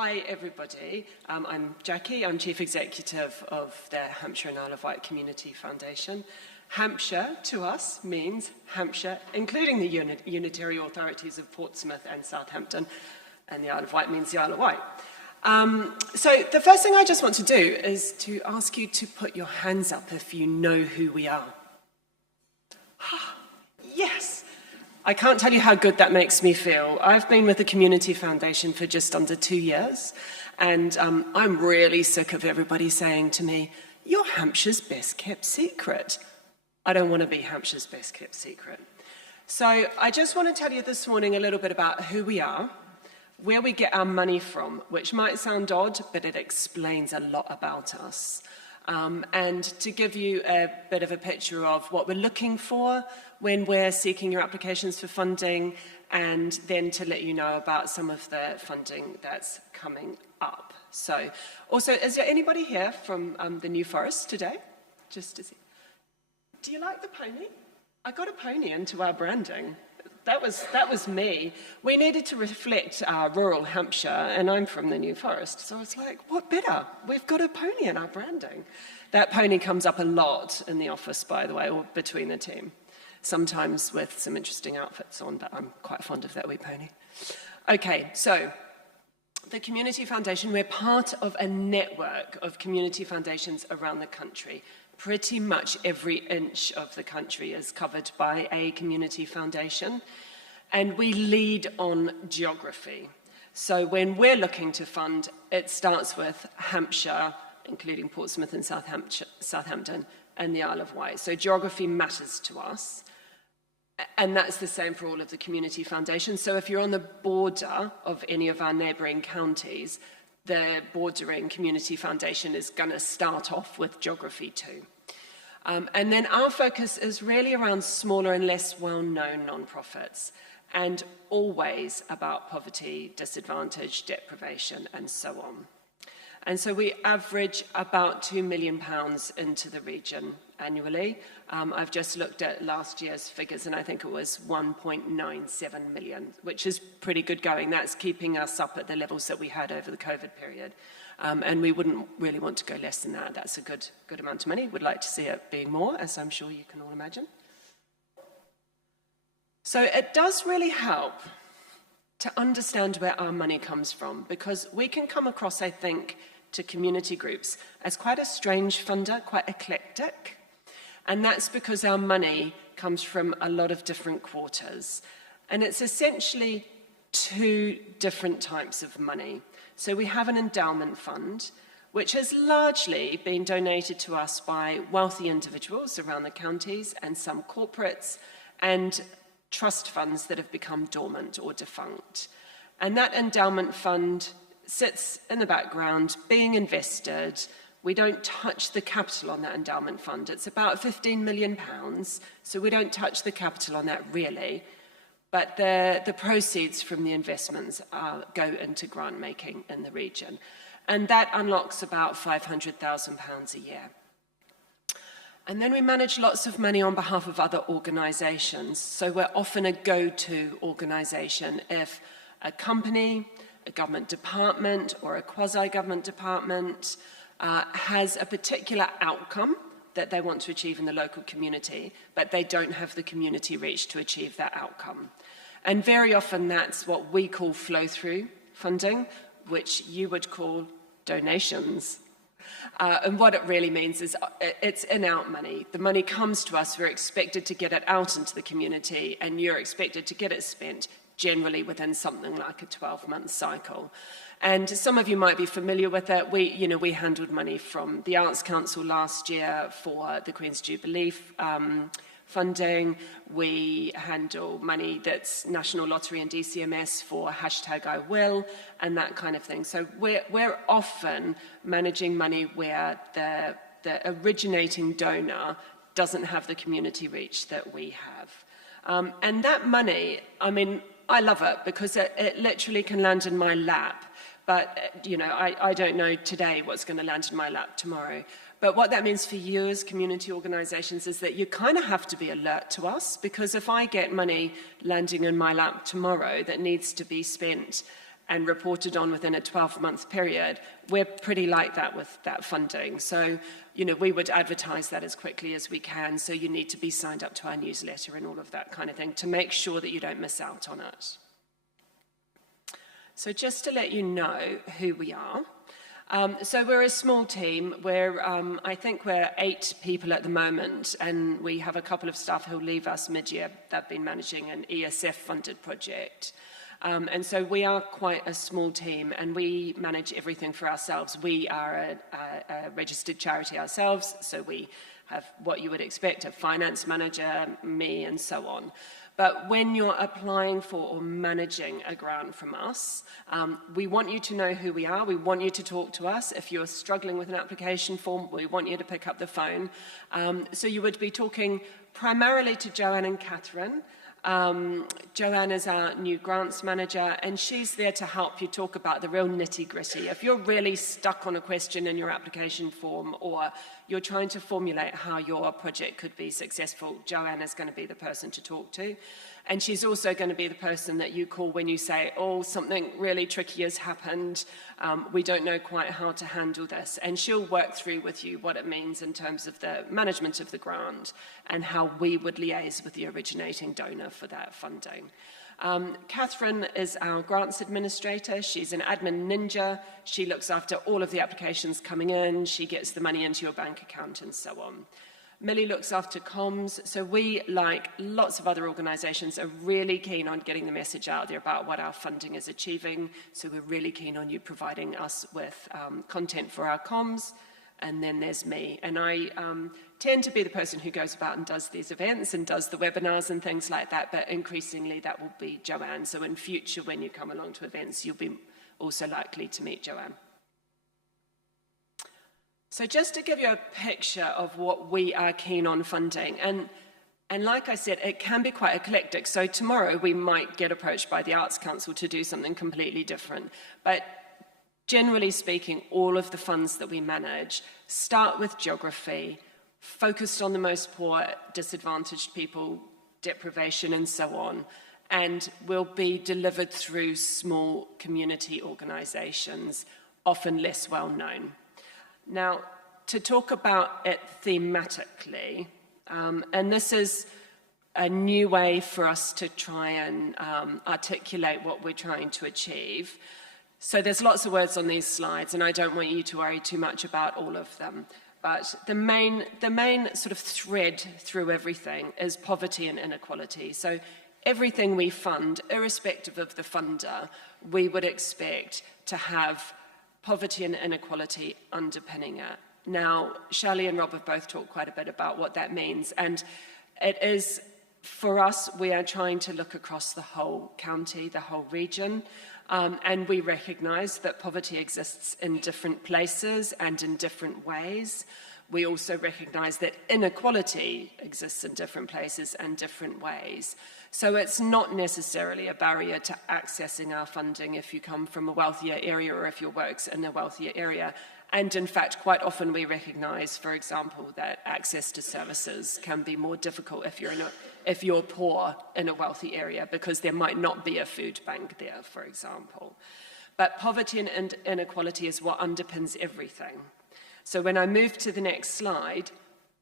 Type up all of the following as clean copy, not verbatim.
hi everybody, I'm Jackie, I'm Chief Executive of the Hampshire and Isle of Wight Community Foundation. Hampshire, to us, means Hampshire, including the unitary authorities of Portsmouth and Southampton, and the Isle of Wight means the Isle of Wight. So the first thing I just want to do is to ask you to put your hands up if you know who we are. Yes! I can't tell you how good that makes me feel. I've been with the Community Foundation for just under 2 years, and I'm really sick of everybody saying to me, "You're Hampshire's best kept secret." I don't want to be Hampshire's best kept secret. So I just want to tell you this morning a little bit about who we are, where we get our money from, which might sound odd, but it explains a lot about us. And to give you a bit of a picture of what we're looking for when we're seeking your applications for funding, and then to let you know about some of the funding that's coming up. So, also, is there anybody here from the New Forest today? Just to see. Do you like the pony? I got a pony into our branding. That was me. We needed to reflect rural Hampshire, and I'm from the New Forest, so it's like, what better? We've got a pony in our branding. That pony comes up a lot in the office, by the way, or between the team. Sometimes with some interesting outfits on, but I'm quite fond of that wee pony. Okay, so the Community Foundation, we're part of a network of community foundations around the country. Pretty much every inch of the country is covered by a community foundation, and we lead on geography. So when we're looking to fund, it starts with Hampshire, including Portsmouth and Southampton, and the Isle of Wight. So geography matters to us, and that's the same for all of the community foundations. So if you're on the border of any of our neighbouring counties, the bordering community foundation is going to start off with geography too. And then our focus is really around smaller and less well-known nonprofits, and always about poverty, disadvantage, deprivation, and so on. And so we average about £2 million into the region annually. I've just looked at last year's figures, and I think it was 1.97 million, which is pretty good going. That's keeping us up at the levels that we had over the COVID period. And we wouldn't really want to go less than that. That's a good amount of money. We'd like to see it being more, as I'm sure you can all imagine. So it does really help to understand where our money comes from, because we can come across, I think, to community groups as quite a strange funder, quite eclectic. And that's because our money comes from a lot of different quarters. And it's essentially two different types of money. So we have an endowment fund, which has largely been donated to us by wealthy individuals around the counties and some corporates, and trust funds that have become dormant or defunct. And that endowment fund sits in the background being invested. We don't touch the capital on that endowment fund. It's about £15 million, so we don't touch the capital on that really. But the proceeds from the investments go into grant making in the region. And that unlocks about £500,000 a year. And then we manage lots of money on behalf of other organisations. So we're often a go-to organisation if a company, a government department, or a quasi-government department has a particular outcome that they want to achieve in the local community, but they don't have the community reach to achieve that outcome. And very often that's what we call flow-through funding, which you would call donations. And what it really means is it's in-out money. The money comes to us, we're expected to get it out into the community, and you're expected to get it spent generally within something like a 12-month cycle. And some of you might be familiar with it. We handled money from the Arts Council last year for the Queen's Jubilee funding. We handle money that's National Lottery and DCMS for #IWill and that kind of thing. So we're often managing money where the originating donor doesn't have the community reach that we have. And that money, I mean, I love it because it literally can land in my lap. But, I don't know today what's going to land in my lap tomorrow. But what that means for you as community organisations is that you kind of have to be alert to us, because if I get money landing in my lap tomorrow that needs to be spent, and reported on within a 12-month period, we're pretty like that with that funding. So, we would advertise that as quickly as we can. So you need to be signed up to our newsletter and all of that kind of thing to make sure that you don't miss out on it. So just to let you know who we are. So we're a small team. I think we're 8 people at the moment, and we have a couple of staff who'll leave us mid-year. They've been managing an ESF-funded project. And so we are quite a small team, and we manage everything for ourselves. We are a registered charity ourselves, so we have what you would expect, a finance manager, me, and so on. But when you're applying for or managing a grant from us, we want you to know who we are. We want you to talk to us. If you're struggling with an application form, we want you to pick up the phone. So you would be talking primarily to Joanne and Catherine. Joanne is our new grants manager, and she's there to help you talk about the real nitty-gritty. If you're really stuck on a question in your application form, or you're trying to formulate how your project could be successful, Joanne is going to be the person to talk to. And she's also going to be the person that you call when you say, oh, something really tricky has happened, we don't know quite how to handle this. And she'll work through with you what it means in terms of the management of the grant and how we would liaise with the originating donor for that funding. Catherine is our grants administrator. She's an admin ninja. She looks after all of the applications coming in. She gets the money into your bank account and so on. Millie looks after comms. So we, like lots of other organisations, are really keen on getting the message out there about what our funding is achieving. So we're really keen on you providing us with content for our comms. And then there's me. And I tend to be the person who goes about and does these events and does the webinars and things like that. But increasingly, that will be Joanne. So in future, when you come along to events, you'll be also likely to meet Joanne. So just to give you a picture of what we are keen on funding, and like I said, it can be quite eclectic. So tomorrow we might get approached by the Arts Council to do something completely different. But generally speaking, all of the funds that we manage start with geography, focused on the most poor, disadvantaged people, deprivation, and so on, and will be delivered through small community organisations, often less well known. Now, to talk about it thematically, and this is a new way for us to try and articulate what we're trying to achieve. So there's lots of words on these slides, and I don't want you to worry too much about all of them. But the main sort of thread through everything is poverty and inequality. So everything we fund, irrespective of the funder, we would expect to have poverty and inequality underpinning it. Now, Shelley and Rob have both talked quite a bit about what that means, and it is, for us, we are trying to look across the whole county, the whole region, and we recognise that poverty exists in different places and in different ways. We also recognise that inequality exists in different places and different ways. So it's not necessarily a barrier to accessing our funding if you come from a wealthier area or if your work's in a wealthier area. And in fact, quite often we recognise, for example, that access to services can be more difficult if you're poor in a wealthy area, because there might not be a food bank there, for example. But poverty and inequality is what underpins everything. So when I move to the next slide,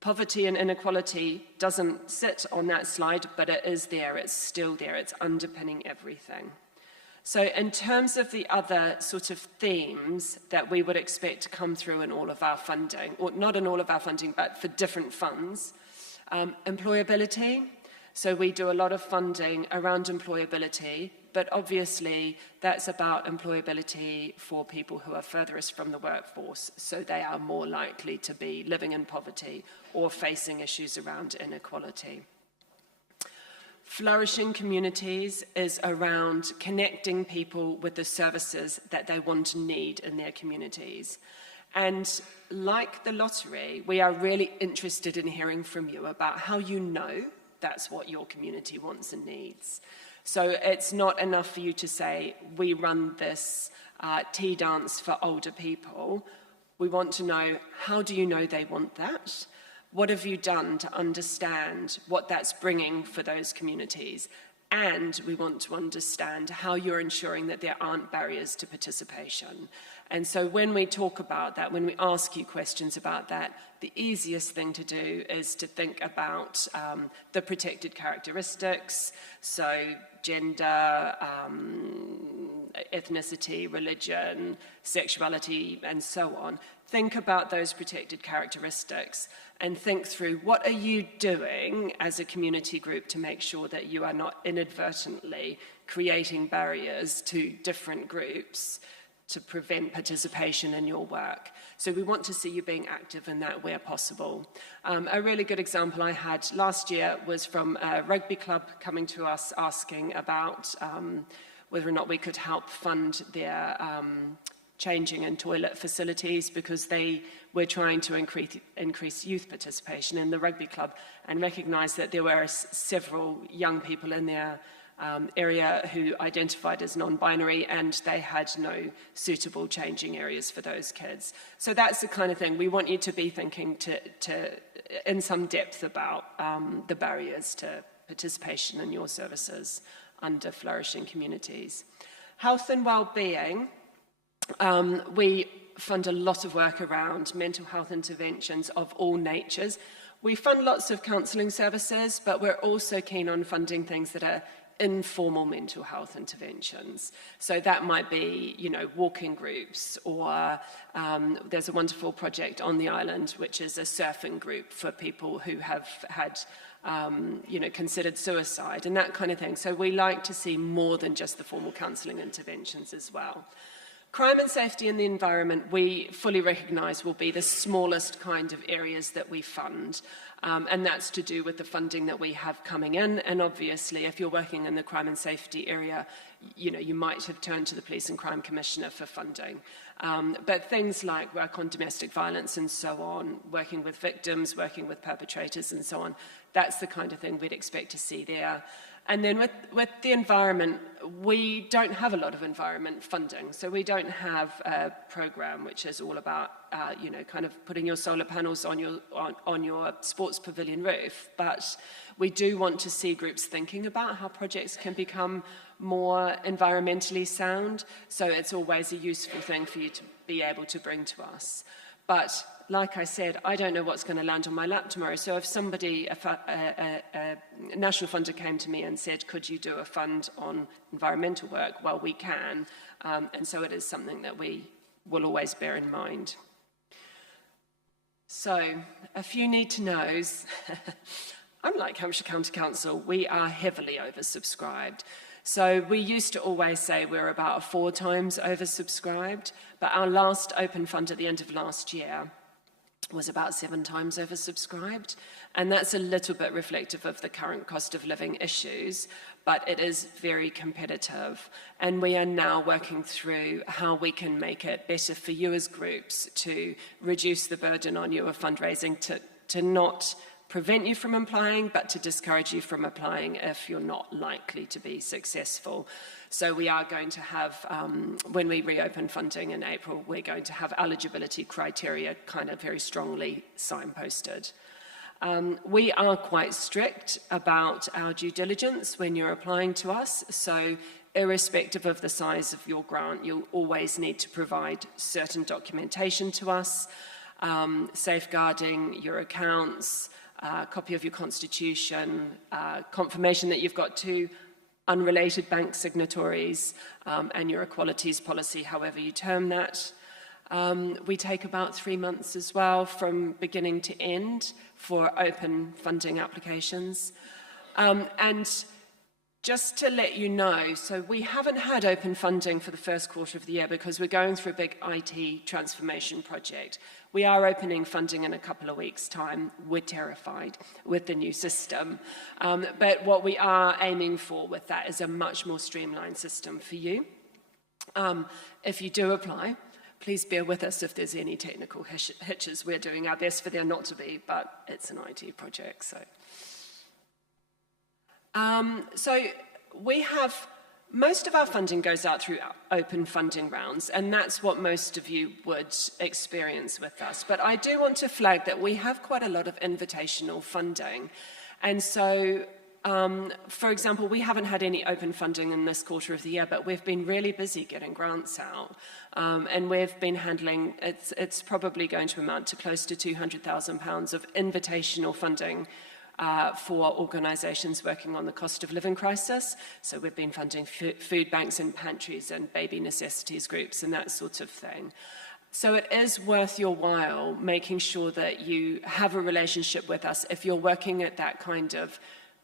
poverty and inequality doesn't sit on that slide, but it is there, it's still there, it's underpinning everything. So in terms of the other sort of themes that we would expect to come through in all of our funding, or not in all of our funding, but for different funds, employability. So we do a lot of funding around employability, but obviously that's about employability for people who are furthest from the workforce, so they are more likely to be living in poverty or facing issues around inequality. Flourishing communities is around connecting people with the services that they want and need in their communities. And like the lottery, we are really interested in hearing from you about how you know that's what your community wants and needs. So it's not enough for you to say, we run this tea dance for older people. We want to know, how do you know they want that? What have you done to understand what that's bringing for those communities? And we want to understand how you're ensuring that there aren't barriers to participation. And so when we talk about that, when we ask you questions about that, the easiest thing to do is to think about the protected characteristics, so gender, ethnicity, religion, sexuality, and so on. Think about those protected characteristics and think through what are you doing as a community group to make sure that you are not inadvertently creating barriers to different groups to prevent participation in your work. So we want to see you being active in that where possible. A really good example I had last year was from a rugby club coming to us asking about whether or not we could help fund their changing in toilet facilities because they were trying to increase youth participation in the rugby club and recognised that there were several young people in their area who identified as non-binary and they had no suitable changing areas for those kids. So that's the kind of thing we want you to be thinking in some depth about the barriers to participation in your services under flourishing communities. Health and well-being. We fund a lot of work around mental health interventions of all natures. We fund lots of counselling services, but we're also keen on funding things that are informal mental health interventions. So that might be, walking groups, or there's a wonderful project on the island, which is a surfing group for people who have had considered suicide and that kind of thing. So we like to see more than just the formal counselling interventions as well. Crime and safety in the environment, we fully recognise will be the smallest kind of areas that we fund, and that's to do with the funding that we have coming in. And obviously, if you're working in the crime and safety area, you might have turned to the Police and Crime Commissioner for funding. But things like work on domestic violence and so on, working with victims, working with perpetrators and so on, that's the kind of thing we'd expect to see there. And then with the environment, we don't have a lot of environment funding. So we don't have a program which is all about, kind of putting your solar panels on your sports pavilion roof. But we do want to see groups thinking about how projects can become more environmentally sound. So it's always a useful thing for you to be able to bring to us. But like I said, I don't know what's going to land on my lap tomorrow. So if somebody, a national funder came to me and said, could you do a fund on environmental work? Well, we can. And so it is something that we will always bear in mind. So a few need-to-knows. Unlike Hampshire County Council, we are heavily oversubscribed. So we used to always say we're about 4 times oversubscribed, but our last open fund at the end of last year was about 7 times oversubscribed. And that's a little bit reflective of the current cost of living issues, but it is very competitive. And we are now working through how we can make it better for you as groups to reduce the burden on you of fundraising, to not prevent you from applying, but to discourage you from applying if you're not likely to be successful. So we are going to have, when we reopen funding in April, we're going to have eligibility criteria kind of very strongly signposted. We are quite strict about our due diligence when you're applying to us. So irrespective of the size of your grant, you'll always need to provide certain documentation to us, safeguarding your accounts, a copy of your constitution, confirmation that you've got 2 unrelated bank signatories, and your equalities policy, however you term that. We take about 3 months as well from beginning to end for open funding applications. And just to let you know, so we haven't had open funding for the first quarter of the year because we're going through a big IT transformation project. We are opening funding in a couple of weeks' time. We're terrified with the new system. But what we are aiming for with that is a much more streamlined system for you. If you do apply, please bear with us if there's any technical hitches. We're doing our best for there not to be, but it's an IT project, so. So we have, most of our funding goes out through open funding rounds, and that's what most of you would experience with us. But I do want to flag that we have quite a lot of invitational funding. And so For example, we haven't had any open funding in this quarter of the year, but we've been really busy getting grants out. And we've been handling, it's probably going to amount to close to £200,000 of invitational funding for organisations working on the cost of living crisis. So we've been funding food banks and pantries and baby necessities groups and that sort of thing. So it is worth your while making sure that you have a relationship with us if you're working at that kind of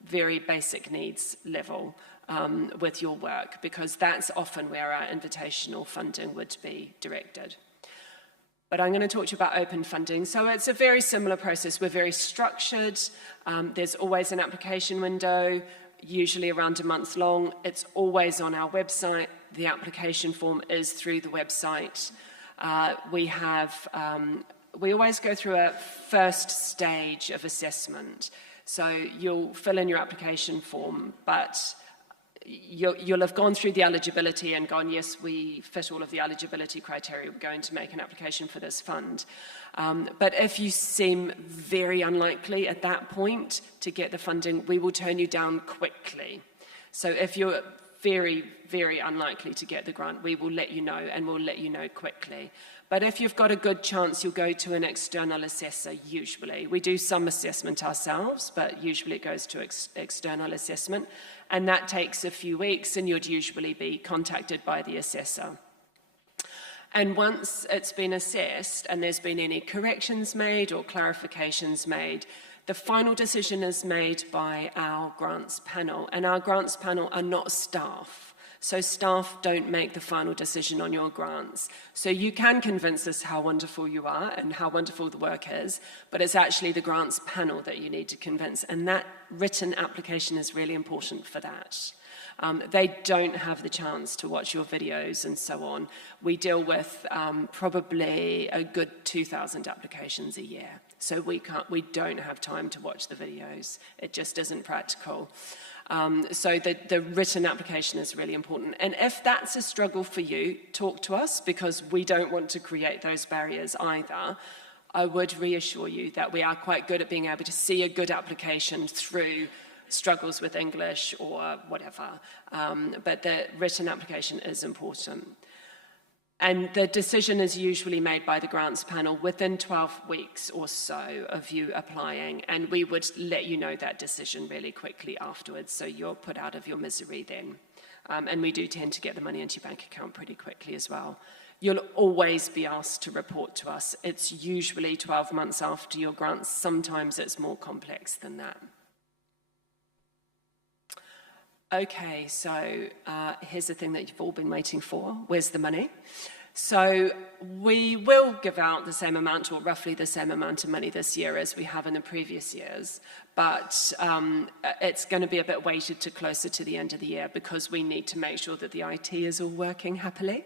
very basic needs level with your work, because that's often where our invitational funding would be directed. But I'm going to talk to you about open funding. So it's a very similar process. We're very structured. There's always an application window, usually around a month long. It's always on our website. The application form is through the website. We always go through a first stage of assessment. So you'll fill in your application form, but you'll have gone through the eligibility and gone, yes, we fit all of the eligibility criteria, we're going to make an application for this fund. But if you seem very unlikely at that point to get the funding, we will turn you down quickly. So if you're very, very unlikely to get the grant, we will let you know, and we'll let you know quickly. But if you've got a good chance, you'll go to an external assessor, usually. We do some assessment ourselves, but usually it goes to external assessment, and that takes a few weeks, and you'd usually be contacted by the assessor. And once it's been assessed, and there's been any corrections made or clarifications made, the final decision is made by our grants panel, and our grants panel are not staff. So staff don't make the final decision on your grants. So you can convince us how wonderful you are and how wonderful the work is, but it's actually the grants panel that you need to convince, and that written application is really important for that. They don't have the chance to watch your videos and so on. We deal with probably a good 2,000 applications a year. So we don't have time to watch the videos. It just isn't practical. So the written application is really important. And if that's a struggle for you, talk to us, because we don't want to create those barriers either. I would reassure you that we are quite good at being able to see a good application through struggles with English or whatever. But the written application is important. And the decision is usually made by the grants panel within 12 weeks or so of you applying, and we would let you know that decision really quickly afterwards, so you're put out of your misery then. And we do tend to get the money into your bank account pretty quickly as well. You'll always be asked to report to us. It's usually 12 months after your grants. Sometimes it's more complex than that. Okay, so here's the thing that you've all been waiting for. Where's the money? So we will give out the same amount, or roughly the same amount of money this year as we have in the previous years, but it's going to be a bit weighted to closer to the end of the year because we need to make sure that the IT is all working happily.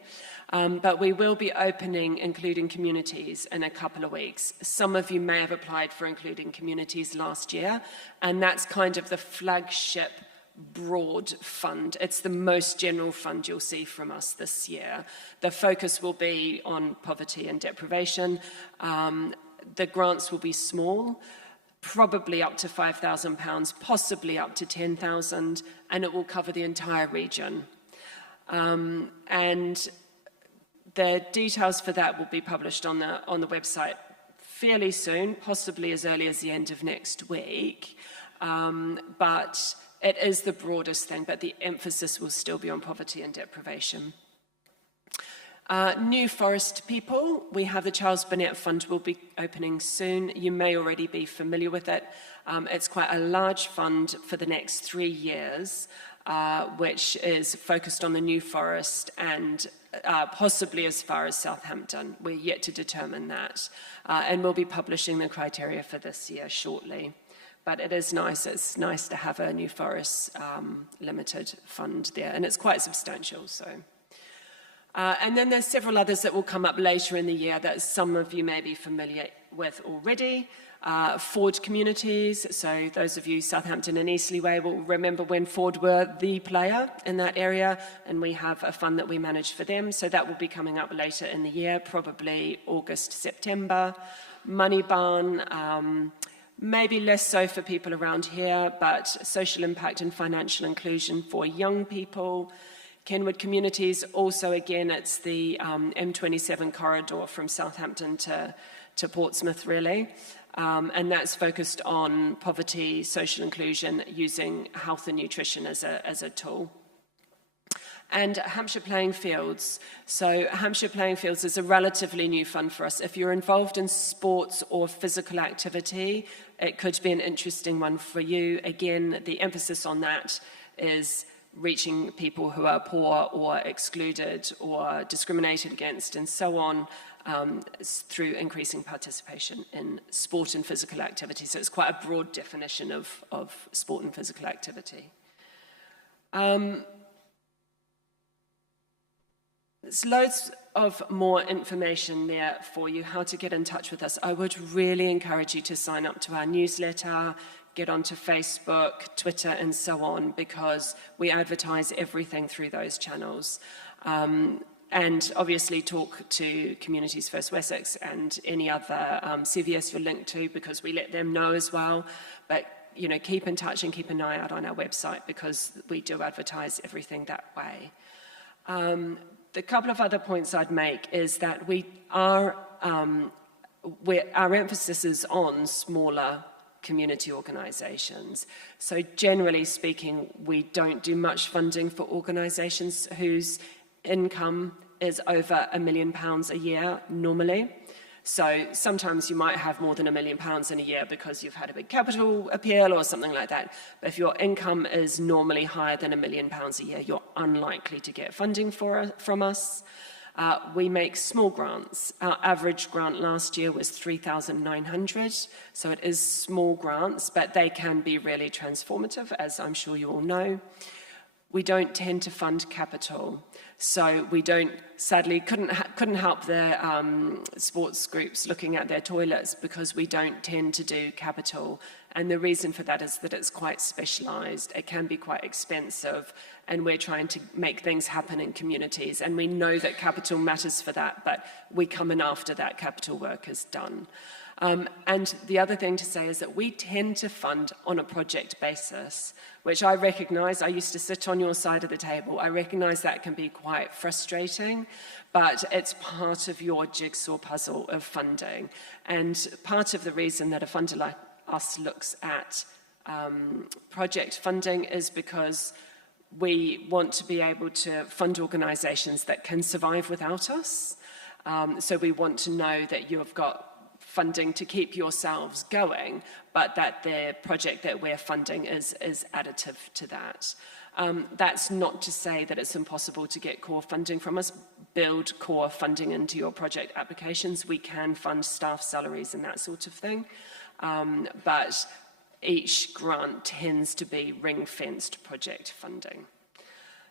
But we will be opening Including Communities in a couple of weeks. Some of you may have applied for Including Communities last year, and that's kind of the flagship broad fund. It's the most general fund you'll see from us this year. The focus will be on poverty and deprivation. The grants will be small, probably up to £5,000, possibly up to £10,000, and it will cover the entire region. And the details for that will be published on the website fairly soon, possibly as early as the end of next week. But it is the broadest thing, but the emphasis will still be on poverty and deprivation. New Forest people, we have the Charles Burnett Fund will be opening soon. You may already be familiar with it. It's quite a large fund for the next 3 years, which is focused on the New Forest and possibly as far as Southampton. We're yet to determine that. And we'll be publishing the criteria for this year shortly. But it is nice. It's nice to have a New Forest limited fund there, and it's quite substantial. So, and then there's several others that will come up later in the year that some of you may be familiar with already. Ford Communities. So those of you Southampton and Eastleigh Way will remember when Ford were the player in that area, and we have a fund that we manage for them. So that will be coming up later in the year, probably August, September. Money Barn. Maybe less so for people around here, but social impact and financial inclusion for young people. Kenwood Communities, also again, it's the M27 corridor from Southampton to Portsmouth, really. And that's focused on poverty, social inclusion, using health and nutrition as a tool. And Hampshire Playing Fields. So Hampshire Playing Fields is a relatively new fund for us. If you're involved in sports or physical activity, it could be an interesting one for you. Again, the emphasis on that is reaching people who are poor or excluded or discriminated against and so on, through increasing participation in sport and physical activity. So it's quite a broad definition of sport and physical activity. There's loads of more information there for you, how to get in touch with us. I would really encourage you to sign up to our newsletter, get onto Facebook, Twitter, and so on, because we advertise everything through those channels. And obviously talk to Communities First Wessex and any other CVS you're linked to, because we let them know as well. But you know, keep in touch and keep an eye out on our website, because we do advertise everything that way. The couple of other points I'd make is that our emphasis is on smaller community organisations. So generally speaking, we don't do much funding for organisations whose income is over £1 million a year normally. So sometimes you might have more than £1 million in a year because you've had a big capital appeal or something like that. But if your income is normally higher than £1 million a year, you're unlikely to get funding from us. We make small grants. Our average grant last year was $3,900. So it is small grants, but they can be really transformative, as I'm sure you all know. We don't tend to fund capital. So we don't, sadly, couldn't help the sports groups looking at their toilets, because we don't tend to do capital. And the reason for that is that it's quite specialised. It can be quite expensive, and we're trying to make things happen in communities. And we know that capital matters for that, but we come in after that capital work is done. And the other thing to say is that we tend to fund on a project basis, which I recognise. I used to sit on your side of the table. I recognise that can be quite frustrating, but it's part of your jigsaw puzzle of funding. And part of the reason that a funder like us looks at project funding is because we want to be able to fund organisations that can survive without us. So we want to know that you've got funding to keep yourselves going, but that the project that we're funding is additive to that. That's not to say that it's impossible to get core funding from us. Build core funding into your project applications. We can fund staff salaries and that sort of thing. But each grant tends to be ring-fenced project funding.